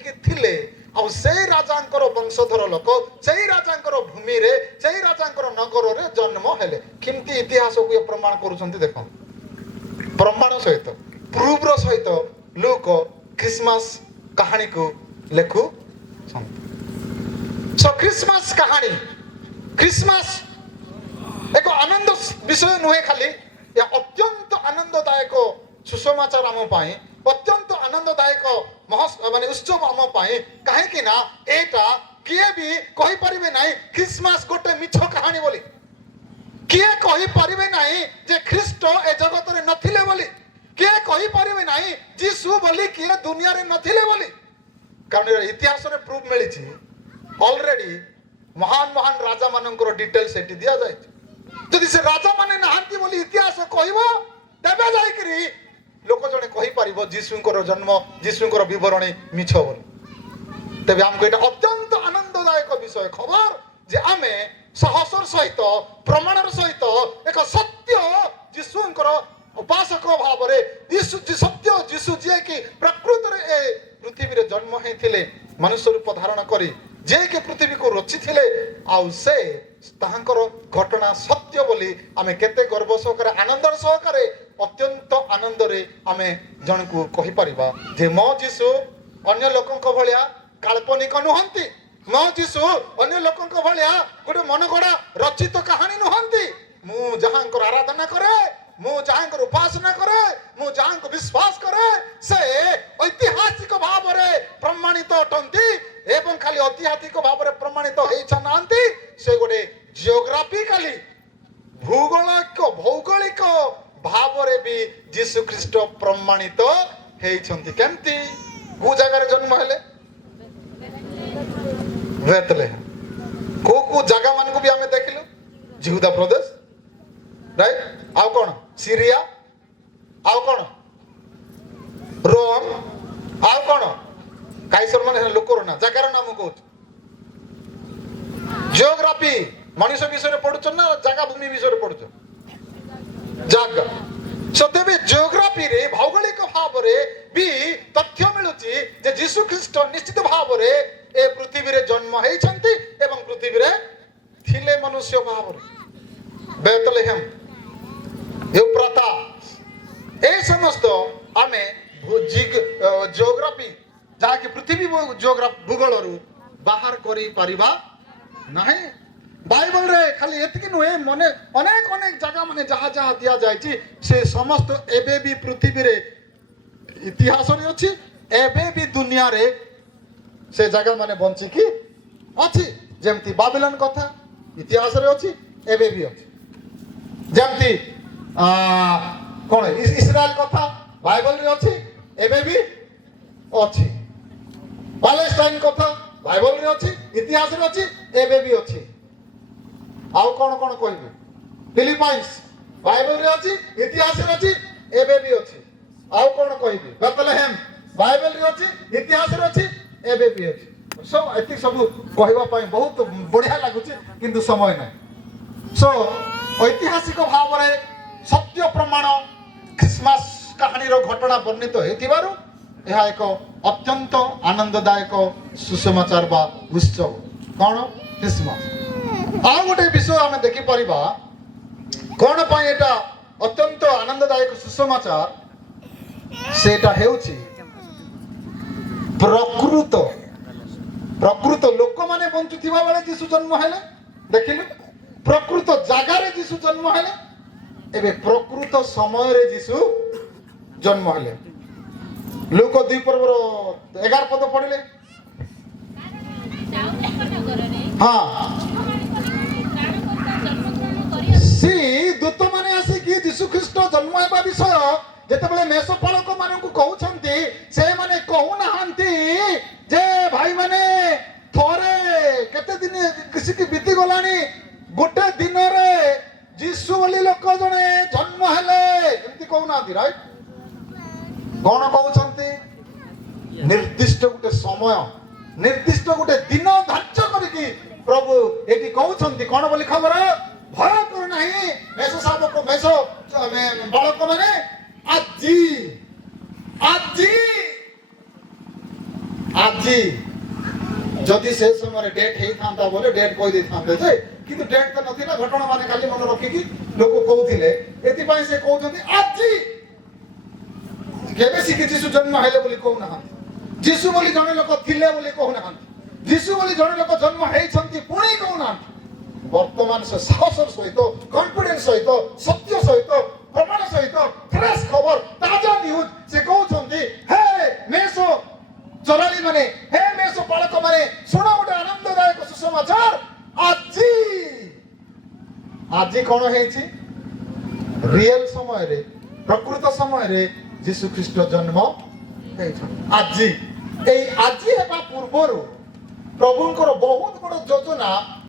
ହେଇକି ଥିଲେ ଆଉ ସେଇ ରାଜାଙ୍କର ବଂଶଧର ଲୋକ ସେଇ ରାଜାଙ୍କର ଭୂମିରେ ସେଇ ରାଜାଙ୍କର ନଗରରେ ଜନ୍ମ ହେଲେ। କେମିତି ଇତିହାସକୁ ଏ ପ୍ରମାଣ କରୁଛନ୍ତି ଦେଖନ୍ତୁ। ପ୍ରମାଣ ସହିତ ପ୍ରୁଫର ସହିତ ଲୋକ ଖ୍ରୀଷ୍ଟମାସ କାହାଣୀକୁ ଲେଖୁଛନ୍ତି। ଖ୍ରୀଷ୍ଟମାସ କାହାଣୀ ଖ୍ରୀଷ୍ଟମାସ ଏକ ଆନନ୍ଦ ବିଷୟ ନୁହେଁ ଖାଲି, ଏହା ଅତ୍ୟନ୍ତ ଆନନ୍ଦଦାୟକ ସୁସମାଚାର ଆମ ପାଇଁ, ଅତ୍ୟନ୍ତ ଆନନ୍ଦଦାୟକ ମାନେ ଉତ୍ସବ ଆମ ପାଇଁ। କାହିଁକି ନା ଏଇଟା କିଏ ବି କହିପାରିବେ ନାହିଁ ଖ୍ରୀଷ୍ଟମାସ ଗୋଟେ ମିଛ କାହାଣୀ ବୋଲି। କିଏ କହିପାରିବେ ନାହିଁ ଯେ ଖ୍ରୀଷ୍ଟ ଏ ଜଗତରେ ନଥିଲେ ବୋଲି। କିଏ କହିପାରିବେ ନାହିଁ ଯୀଶୁ ବୋଲି କିଏ ଦୁନିଆରେ ନଥିଲେ ବୋଲି। କାରଣ ଇତିହାସରେ ପ୍ରୁଫ ମିଳିଛି ଅଲରେଡି। ମହାନ ମହାନ ରାଜା ମାନଙ୍କର ଡିଟେଲ ସେଠି ଦିଆଯାଇଛି। ଯଦି ସେ ରାଜା ମାନେ ନାହାନ୍ତି ବୋଲି ଇତିହାସ କହିବ, ତେବେ ଯାଇକରି ଲୋକ ଜଣେ କହିପାରିବ ଯୀଶୁଙ୍କର ଜନ୍ମ ଯୀଶୁଙ୍କର ବିବରଣୀ ମିଛ ବୋଲି। ତେବେ ଆମକୁ ଏଇଟା ଅତ୍ୟନ୍ତ ଆନନ୍ଦଦାୟକ ବିଷୟ ଖବର ଯେ ଆମେ ସାହସର ସହିତ ପ୍ରମାଣର ସହିତ ଏକ ସତ୍ୟ ଯୀଶୁଙ୍କର ଉପାସକ ଭାବରେ ସତ୍ୟ ଯୀଶୁ ଯିଏକି ପ୍ରକୃତରେ ଏ ପୃଥିବୀରେ ଜନ୍ମ ହେଇଥିଲେ ମନୁଷ୍ୟ ରୂପ ଧାରଣ କରି, ଯିଏକି ପୃଥିବୀକୁ ରଚିଥିଲେ, ଆଉ ସେ ତାହାଙ୍କର ଘଟଣା ସତ୍ୟ ବୋଲି ଆମେ କେତେ ଗର୍ବ ସହକାରେ ଆନନ୍ଦର ସହକାରେ ଅତ୍ୟନ୍ତ ଆନନ୍ଦରେ ଆମେ ଜଣକୁ କହିପାରିବା ଯେ ମୋ ଯୀଶୁ ଅନ୍ୟ ଲୋକଙ୍କ ଭଳିଆ କାଳ୍ପନିକ ନୁହନ୍ତି। ମୋ ଯୀଶୁ ଅନ୍ୟ ଲୋକଙ୍କ ଭଳିଆ ଗୋଟେ ମନଗଢା ରଚିତ କାହାଣୀ ନୁହନ୍ତି। ମୁଁ ଯାହାଙ୍କର ଆରାଧନା କରେ, ମୁଁ ଯାହାଙ୍କର ଉପାସନା କରେ, ମୁଁ ଯାହାଙ୍କୁ ବିଶ୍ୱାସ କରେ, ସେ ଐତିହାସିକ ଭାବରେ ପ୍ରମାଣିତ ଅଟନ୍ତି। ଏବଂ ଖାଲି ଐତିହାସିକ ଭାବରେ ପ୍ରମାଣିତ ହେଇନାହାନ୍ତି, ସେ ଗୋଟେ ଜିଓଗ୍ରାଫିକାଲି ଭୌଗୋଳିକ ଭାବରେ ବି ଯୀଶୁ ଖ୍ରୀଷ୍ଟ ପ୍ରମାଣିତ ହେଇଛନ୍ତି। କେମିତି? କୋଉ ଜାଗାରେ ଜନ୍ମ ହେଲେ? ବେଥଲେହେମ। କୋଉ ଜାଗା ମାନଙ୍କୁ ବି ଆମେ ଦେଖିଲୁ? ଜିହୁଦା ପ୍ରଦେଶ, ରାଇଟ? ଆଉ କଣ? ସିରିଆ, ଆଉ କଣ? ରୋମ, ଆଉ କଣ? କାଇସର ମାନେ ଲୋକର ନା, ଜାଗାର ନାମ କହୁଛୁ। ଜିଓଗ୍ରାଫି ମଣିଷ ବିଷୟରେ ପଢୁଛ ନା ଜାଗା ଭୂମି ବିଷୟରେ ପଢୁଛ? ଜାଗା। ତେବେ ଜିଓଗ୍ରାଫିରେ ଭୌଗୋଳିକ ଭାବରେ ବି ତଥ୍ୟ ମିଳୁଛି ଯେ ଯୀଶୁ ଖ୍ରୀଷ୍ଟ ନିଶ୍ଚିତ ଭାବରେ ଏ ପୃଥିବୀରେ ଜନ୍ମ ହେଇଛନ୍ତି ଏବଂ ପୃଥିବୀରେ ଥିଲେ ମନୁଷ୍ୟ ଭାବରେ। ବେଥଲେହେମ, ଏଫ୍ରାତା, ଏ ସମସ୍ତ ଆମେ ଜିଓଗ୍ରାଫି ଯାହାକି ପୃଥିବୀ ଭୂଗୋଳରୁ ବାହାର କରିପାରିବା ନାହିଁ। ବାଇବଲରେ ଖାଲି ଏତିକି ନୁହେଁ, ମନେ ଅନେକ ଅନେକ ଜାଗା ମାନେ ଯାହା ଯାହା ଦିଆଯାଇଛି ସେ ସମସ୍ତ ଏବେ ବି ପୃଥିବୀରେ ଇତିହାସରେ ଅଛି। ଏବେ ବି ଦୁନିଆରେ ସେ ଜାଗା ମାନେ ବଞ୍ଚିକି ଅଛି। ଯେମିତି ବାବିଲନ କଥା ଇତିହାସରେ ଅଛି, ଏବେ ବି ଅଛି। ଯେମିତି କଣ ଇସ୍ରାଏଲ କଥା ବାଇବଲରେ ଅଛି, ଏବେ ବି ଅଛି। ପାଲେଷ୍ଟାଇନ କଥା ବାଇବଲରେ ଅଛି, ଇତିହାସରେ ଅଛି, ଏବେ ବି ଅଛି। ଆଉ କଣ କଣ କହିବି? ଫିଲିପାଇନ୍ସ ବାଇବଲରେ ଅଛି, ଇତିହାସରେ ଅଛି, ଏବେ ବି ଅଛି। ଆଉ କଣ କହିବି? ବେଥଲେହେମ ବାଇବଲରେ ଅଛି, ଇତିହାସରେ ଅଛି, ଏବେ ବି ଅଛି। ସବୁ ଏତିକି ସବୁ କହିବା ପାଇଁ ବହୁତ ବଢିଆ ଲାଗୁଛି, କିନ୍ତୁ ସମୟ ନାହିଁ। ଐତିହାସିକ ଭାବରେ ସତ୍ୟ ପ୍ରମାଣ ଖ୍ରୀଷ୍ଟମାସ କାହାଣୀର ଘଟଣା ବର୍ଣ୍ଣିତ ହେଇଥିବାରୁ ଏହା ଏକ ଅତ୍ୟନ୍ତ ଆନନ୍ଦଦାୟକ ସୁସମାଚାର ବା ଉତ୍ସବ। କଣ? ଖ୍ରୀଷ୍ଟମାସ। ଆଉ ଗୋଟେ ବିଷୟ ଆମେ ଦେଖିପାରିବା କଣ ପାଇଁ ଏଟା ଅତ୍ୟନ୍ତ ଆନନ୍ଦଦାୟକ ସୁସମାଚାର। ସେଟା ହେଉଛି ପ୍ରକୃତ ଲୋକମାନେ ବଞ୍ଚୁଥିବା ବେଳେ ଯୀଶୁ ଜନ୍ମ ହେଲେ। ଦେଖିଲୁ, ପ୍ରକୃତ ଜାଗାରେ ଯୀଶୁ ଜନ୍ମ ହେଲେ। ଏବେ ପ୍ରକୃତ ସମୟରେ ଯୀଶୁ ଜନ୍ମ ହେଲେ। ଲୁକ 2:11 ପଢିଲେ। ହଁ, ଦୂତ ମାନେ ଆସିକି ଯୀଶୁ ଖ୍ରୀଷ୍ଟ ଜନ୍ମ ହେବା ବିଷୟ ଯେତେବେଳେ ମେଷପାଳକ ମାନଙ୍କୁ କହୁଛନ୍ତି, ସେମାନେ କହୁନାହାନ୍ତି ଯେ ଭାଇ ମାନେ ଥରେ କେତେ ଦିନ ବିତି ଗଲାଣି, ଗୋଟେ ଦିନରେ ଯୀଶୁ ବୋଲି ଲୋକ ଜଣେ ଜନ୍ମ ହେଲେ, ଏମିତି କହୁନାହାନ୍ତି। ରାଇଟ? କଣ କହୁଛନ୍ତି? ନିର୍ଦ୍ଦିଷ୍ଟ ଗୋଟେ ସମୟ, ନିର୍ଦ୍ଦିଷ୍ଟ ଗୋଟେ ଦିନ ଧାର୍ଯ୍ୟ କରିକି ପ୍ରଭୁ ଏଠି କହୁଛନ୍ତି। କଣ ବୋଲି ଖବର? ଭୟ କରୁ ନାହିଁ ମେଷ ବାଳକ ମାନେ, ଆଜି আজি যদি ସେ ସମୟରେ ଡେଟ୍ ହେଇଥାନ୍ତା ବୋଲେ ଡେଟ୍ କହିଦେଇଥାନ୍ତେ ଯେ କିନ୍ତୁ ଡେଟ୍ ତ ନଥିଲା ଘଟଣା ମାନେ ଖାଲି ମନେ ରଖିକି ଲୋକ କହୁଥିଲେ ଏଥିପାଇଁ ସେ କହୁଛନ୍ତି ଆଜି କେବେ ଶିଖି ଯୀଶୁ ଜନ୍ମ ହେଲେ ବୋଲି କହୁନାହାନ୍ତି ଯୀଶୁ ବୋଲି ଜଣେ ଲୋକ ଥିଲେ ବୋଲି କହୁନାହାନ୍ତି ଯୀଶୁ ବୋଲି ଜଣେ ଲୋକ ଜନ୍ମ ହେଇଛନ୍ତି ପୁଣି କହୁନାହାନ୍ତି ବର୍ତ୍ତମାନ ସେ ସାହସର ସହିତ କନଫିଡେନ୍ସ ସହିତ ସତ୍ୟ ସହିତ ପ୍ରମାଣ ସହିତ ଫ୍ରେଶ ଖବର ତାଜା ନ୍ୟୁଜ ସେ କହୁଛନ୍ତି ହେ ମେଷୋ ଚରାଳି ମାନେ ହେ ମେଷ ପାଳକ ମାନେ ଶୁଣ ଗୋଟେ ଆନନ୍ଦଦାୟକ ସୁସମାଚାର ଆଜି ଆଜି କଣ ହେଇଛି ରିଏଲ ସମୟରେ ପ୍ରକୃତ ସମୟରେ ଯୀଶୁ ଖ୍ରୀଷ୍ଟ ଜନ୍ମ ହେଇଛନ୍ତି ଆଜି ଏଇ ଆଜି ହେବା ପୂର୍ବରୁ ପ୍ରଭୁଙ୍କର ବହୁତ ବଡ ଯୋଜନା